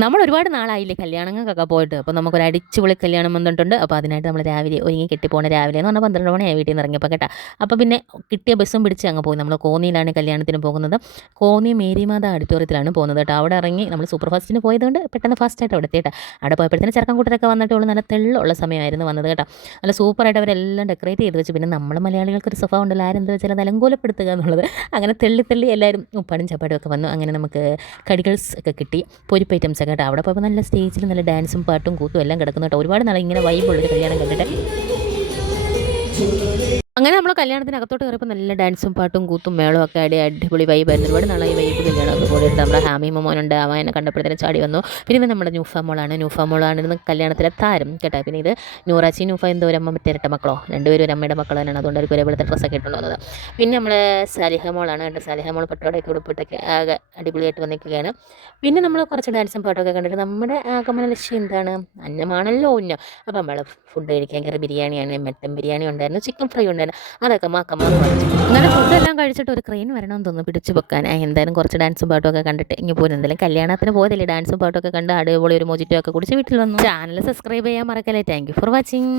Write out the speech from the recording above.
നമ്മൾ ഒരുപാട് നാളായില്ലേ കല്യാണങ്ങൾക്കൊക്കെ പോയിട്ട്. അപ്പോൾ നമുക്കൊരു അടിച്ചുപൊളി കല്യാണം വന്നിട്ടുണ്ട്. അപ്പോൾ അതിനായിട്ട് നമ്മൾ രാവിലെ ഒരുങ്ങി കെട്ടിപ്പോണ രാവിലെ എന്ന് പറഞ്ഞാൽ 12 മണിയായി വീട്ടിൽ നിന്ന് ഇറങ്ങിയപ്പോൾ കേട്ടോ. അപ്പോൾ പിന്നെ കിട്ടിയ ബസ്സും പിടിച്ച് അങ്ങ് പോയി. നമ്മൾ കോന്നിയിലാണ് കല്യാണത്തിന് പോകുന്നത്. കോന്നി മേരിമാത ഓഡിറ്റോറിയത്തിലാണ് പോകുന്നത് കേട്ടോ. അവിടെ ഇറങ്ങി നമ്മൾ സൂപ്പർ ഫാസ്റ്റിന് പോയതുകൊണ്ട് പെട്ടെന്ന് ഫാസ്റ്റായിട്ട് അവിടെ എത്തിയിട്ട് അവിടെ പോയപ്പോഴത്തേന് ചെറുക്കൻ കൂട്ടരൊക്കെ വന്നിട്ട് ഉള്ളൂ നല്ല തെള്ളുള്ള സമയമായിരുന്നു വന്നത് കേട്ടോ. നല്ല സൂപ്പറായിട്ട് അവരെല്ലാം ഡെക്കറേറ്റ് ചെയ്ത് വെച്ച്. പിന്നെ നമ്മൾ മലയാളികൾക്കൊരു സ്വഭാവം ഉണ്ടല്ലോ, ആരെന്ത് വെച്ചാൽ അത് അലങ്കോലപ്പെടുത്തുക എന്നുള്ളത്. അങ്ങനെ തെള്ളി തെള്ളി എല്ലാവരും ഉപ്പാടും ചപ്പാടും ഒക്കെ വന്നു. അങ്ങനെ നമുക്ക് കടികൾസ് ഒക്കെ കിട്ടി, പൊരിപ്പ് ഐറ്റംസ് ഒക്കെ കേട്ടോ. അവിടെ പോയപ്പോൾ നല്ല സ്റ്റേജിൽ നല്ല ഡാൻസും പാട്ടും കൂത്തും എല്ലാം കിടക്കുന്നു കേട്ടോ. ഒരുപാട് നാളെ ഇങ്ങനെ വൈബുള്ളൊരു കല്യാണം കണ്ടിട്ട്. അങ്ങനെ നമ്മൾ കല്യാണത്തിനകത്തോട്ട് കയറിയപ്പോൾ നല്ല ഡാൻസും പാട്ടും കൂത്തും മേളവും ഒക്കെ അടിപൊളി വൈബായിരുന്നു. ഒരുപാട് നാളായി വൈബ് കല്യാണമൊക്കെ കൂടിയിട്ട് നമ്മുടെ ഹാമി മോനുണ്ട്, അവൻ എന്നെ കണ്ടപ്പോഴത്തേനും ചാടി വന്നു. പിന്നെ നമ്മുടെ ന്യൂഫാമോളാണ് കല്യാണത്തിലെ താരം കേട്ടോ. പിന്നെ ഇത് നൂറാച്ചി ന്യൂഫ എന്തോ ഒരു അമ്മ മറ്റേ ഇരട്ട മക്കളോ, രണ്ടുപേരും ഒരു അമ്മയുടെ മക്കൾ തന്നെയാണ്. അതുകൊണ്ട് അവർക്ക് ഒരേപോലത്തെ ഡ്രസ്സൊക്കെ ഇട്ടുകൊണ്ട് വന്നത്. പിന്നെ നമ്മൾ സാലിഹമോളാണ് കേട്ടോ. സാലിഹമോൾ പട്ടോടൊക്കെ ഉടുപ്പിട്ടൊക്കെ ആകെ അടിപൊളിയായിട്ട് വന്നിരിക്കുകയാണ്. പിന്നെ നമ്മൾ കുറച്ച് ഡാൻസും പാട്ടൊക്കെ കണ്ടിട്ട് നമ്മുടെ ആഗമന ലക്ഷ്യം എന്താണ്, അന്നമാണല്ലോ ഉന്നം. അപ്പോൾ നമ്മൾ ഫുഡ് കഴിക്കാൻ കയറി. ബിരിയാണിയാണ്, മട്ടൻ ബിരിയാണി ഉണ്ടായിരുന്നു, ചിക്കൻ ഫ്രൈ ഉണ്ടായിരുന്നു. അതൊക്കെ മാക്കമ്മ അങ്ങനെ ഫുഡെല്ലാം കഴിച്ചിട്ട് ഒരു ക്രെയിൻ വരണമെന്ന് തോന്നുന്നു പിടിച്ചു വെക്കാൻ. എന്തായാലും കുറച്ച് ഡാൻസും പാട്ടും ഒക്കെ കണ്ടിട്ട് ഇങ്ങനെ പോകുന്നു. എന്തായാലും കല്യാണത്തിന് പോയതല്ലേ, ഡാൻസും പാട്ടും ഒക്കെ കണ്ട് അടിപൊളി ഒരു മോജിറ്റോ ഒക്കെ കുടിച്ച് വീട്ടിൽ വന്നു. ചാനൽ സബ്സ്ക്രൈബ് ചെയ്യാൻ മറക്കല്ലേ. Thank you for watching.